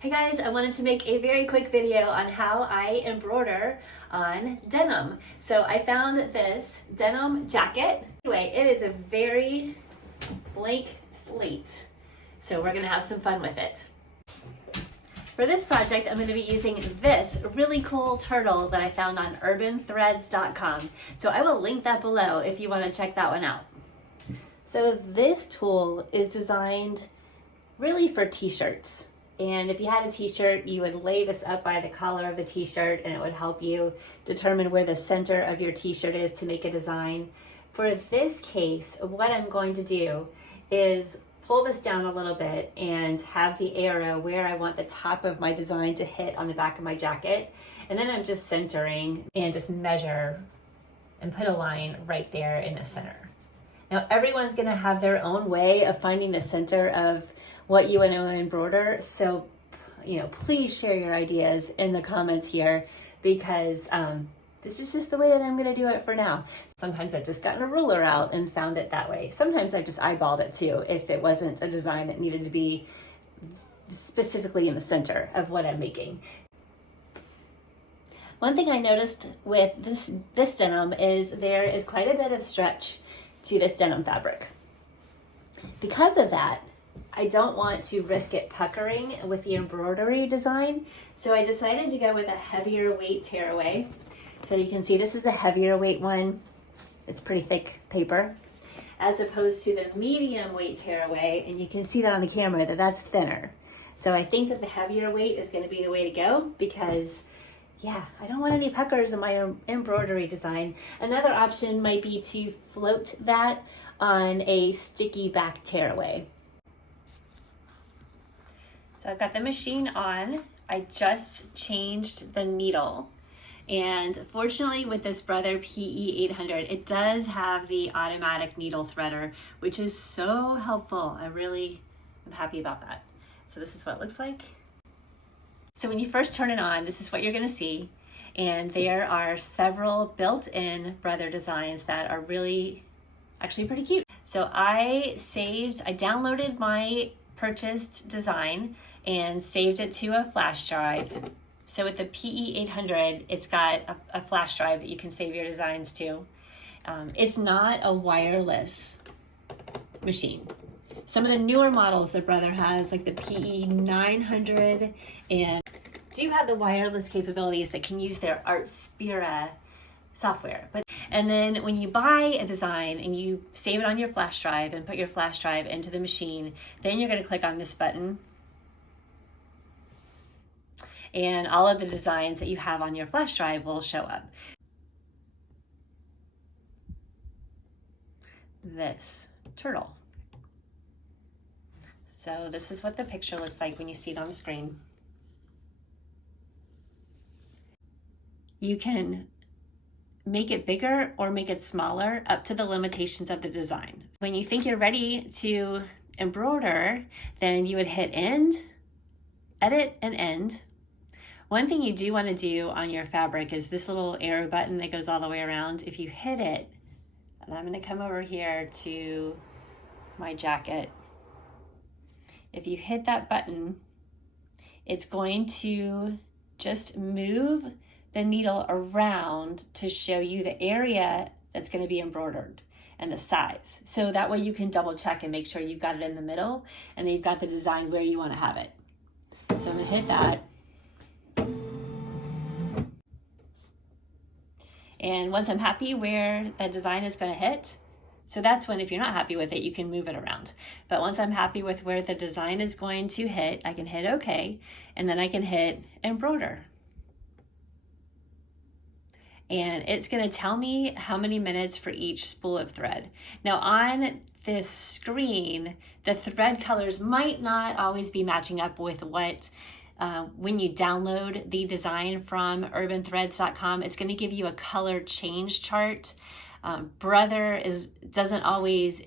Hey guys, I wanted to make a very quick video on how I embroider on denim. So I found this denim jacket. Anyway, it is a very blank slate. So we're gonna have some fun with it. For this project, I'm gonna be using this really cool turtle that I found on urbanthreads.com. So I will link that below if you wanna check that one out. So this tool is designed really for t-shirts. And if you had a t-shirt, you would lay this up by the collar of the t-shirt and it would help you determine where the center of your t-shirt is to make a design. For this case, what I'm going to do is pull this down a little bit and have the arrow where I want the top of my design to hit on the back of my jacket. And then I'm just centering and just measure and put a line right there in the center. Now everyone's gonna have their own way of finding the center of what you want to embroider. So, please share your ideas in the comments here because this is just the way that I'm gonna do it for now. Sometimes I've just gotten a ruler out and found it that way. Sometimes I've just eyeballed it too if it wasn't a design that needed to be specifically in the center of what I'm making. One thing I noticed with this denim is there is quite a bit of stretch to this denim fabric. Because of that, I don't want to risk it puckering with the embroidery design, so I decided to go with a heavier weight tearaway. So you can see this is a heavier weight one. It's pretty thick paper, as opposed to the medium weight tearaway, and you can see that on the camera that that's thinner. So I think that the heavier weight is going to be the way to go because I don't want any puckers in my embroidery design. Another option might be to float that on a sticky back tearaway. So I've got the machine on. I just changed the needle. And fortunately with this Brother PE 800, it does have the automatic needle threader, which is so helpful. I really am happy about that. So this is what it looks like. So when you first turn it on, this is what you're gonna see. And there are several built-in Brother designs that are really actually pretty cute. So I downloaded my purchased design and saved it to a flash drive. So with the PE 800, it's got a flash drive that you can save your designs to. It's not a wireless machine. Some of the newer models that Brother has, like the PE 900, and do have the wireless capabilities that can use their Artspira software. And then when you buy a design and you save it on your flash drive and put your flash drive into the machine, then you're going to click on this button and all of the designs that you have on your flash drive will show up. This turtle. So this is what the picture looks like when you see it on the screen. You can make it bigger or make it smaller up to the limitations of the design. When you think you're ready to embroider, then you would hit end, edit, and end. One thing you do want to do on your fabric is this little arrow button that goes all the way around. If you hit it, and I'm going to come over here to my jacket. If you hit that button, it's going to just move the needle around to show you the area that's going to be embroidered and the size. So that way you can double check and make sure you've got it in the middle and then you've got the design where you want to have it. So I'm going to hit that. And once I'm happy where that design is going to hit, so that's when, if you're not happy with it, you can move it around. But once I'm happy with where the design is going to hit, I can hit OK, and then I can hit embroider. And it's going to tell me how many minutes for each spool of thread. Now on this screen, the thread colors might not always be matching up with what when you download the design from urbanthreads.com, it's going to give you a color change chart. Brother it's not always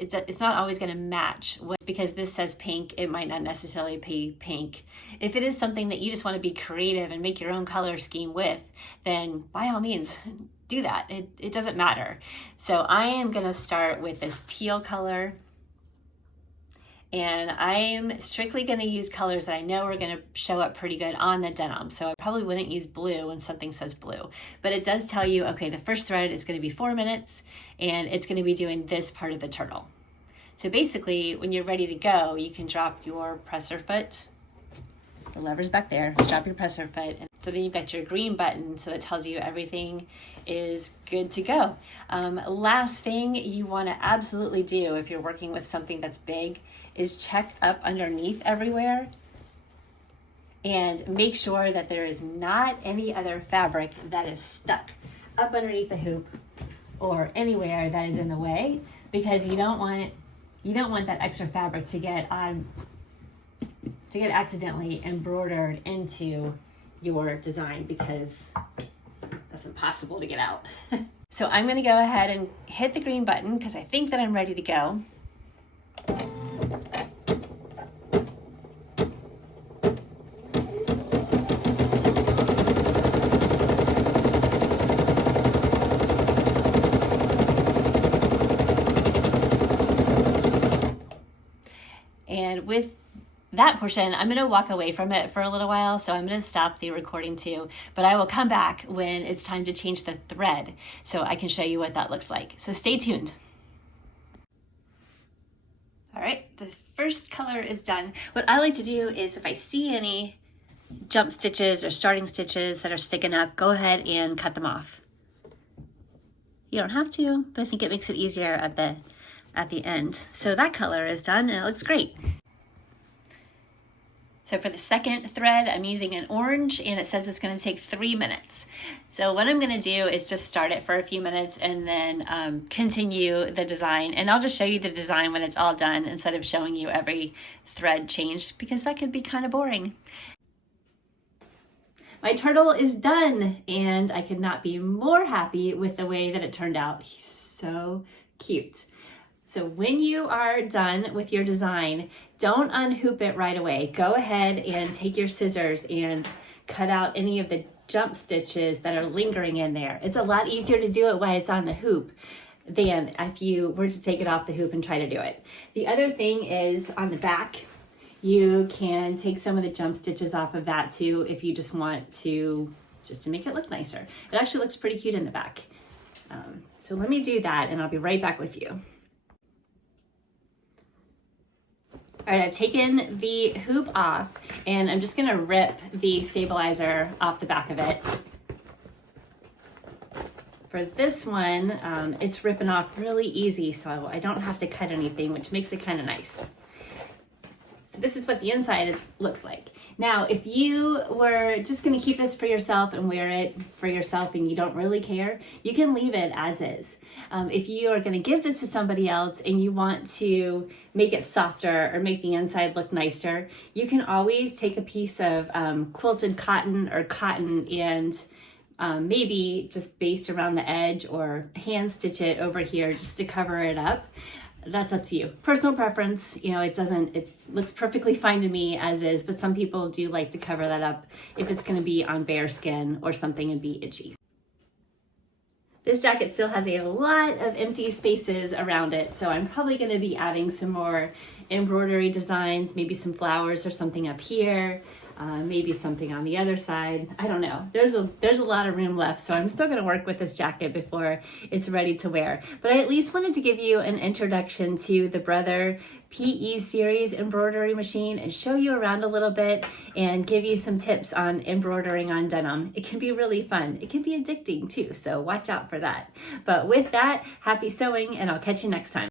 going to match because this says pink, it might not necessarily be pink. If it is something that you just want to be creative and make your own color scheme with, then by all means do that. It doesn't matter. So I am going to start with this teal color And I'm strictly going to use colors that I know are going to show up pretty good on the denim. So I probably wouldn't use blue when something says blue, but it does tell you, okay, the first thread is going to be 4 minutes and it's going to be doing this part of the turtle. So basically, when you're ready to go, you can drop your presser foot. The lever's back there. Just drop your presser foot. And so then you've got your green button, so it tells you everything is good to go. Last thing you want to absolutely do if you're working with something that's big is check up underneath everywhere and make sure that there is not any other fabric that is stuck up underneath the hoop or anywhere that is in the way, because you don't want that extra fabric to get accidentally embroidered into your design, because that's impossible to get out. So I'm going to go ahead and hit the green button because I think that I'm ready to go. And with that portion, I'm going to walk away from it for a little while, so I'm going to stop the recording too, but I will come back when it's time to change the thread so I can show you what that looks like. So stay tuned. All right, the first color is done. What I like to do is if I see any jump stitches or starting stitches that are sticking up, go ahead and cut them off. You don't have to, but I think it makes it easier at the end. So that color is done and it looks great. So for the second thread, I'm using an orange and it says it's going to take 3 minutes. So what I'm going to do is just start it for a few minutes and then continue the design. And I'll just show you the design when it's all done instead of showing you every thread changed, because that could be kind of boring. My turtle is done and I could not be more happy with the way that it turned out. He's so cute. So when you are done with your design, don't unhoop it right away. Go ahead and take your scissors and cut out any of the jump stitches that are lingering in there. It's a lot easier to do it while it's on the hoop than if you were to take it off the hoop and try to do it. The other thing is on the back, you can take some of the jump stitches off of that too if you just want to, just to make it look nicer. It actually looks pretty cute in the back. So let me do that and I'll be right back with you. All right, I've taken the hoop off and I'm just gonna rip the stabilizer off the back of it. For this one, it's ripping off really easy, so I don't have to cut anything, which makes it kind of nice. So this is what the inside looks like. Now, if you were just gonna keep this for yourself and wear it for yourself and you don't really care, you can leave it as is. If you are gonna give this to somebody else and you want to make it softer or make the inside look nicer, you can always take a piece of quilted cotton or cotton and maybe just baste around the edge or hand stitch it over here just to cover it up. That's up to you. Personal preference, you know, it looks perfectly fine to me as is, but some people do like to cover that up if it's gonna be on bare skin or something and be itchy. This jacket still has a lot of empty spaces around it, so I'm probably gonna be adding some more embroidery designs, maybe some flowers or something up here, maybe something on the other side. I don't know. There's a lot of room left, so I'm still gonna work with this jacket before it's ready to wear. But I at least wanted to give you an introduction to the Brother PE series embroidery machine and show you around a little bit and give you some tips on embroidering on denim. It can be really fun. It can be addicting too, so watch out for that. But with that, happy sewing and I'll catch you next time.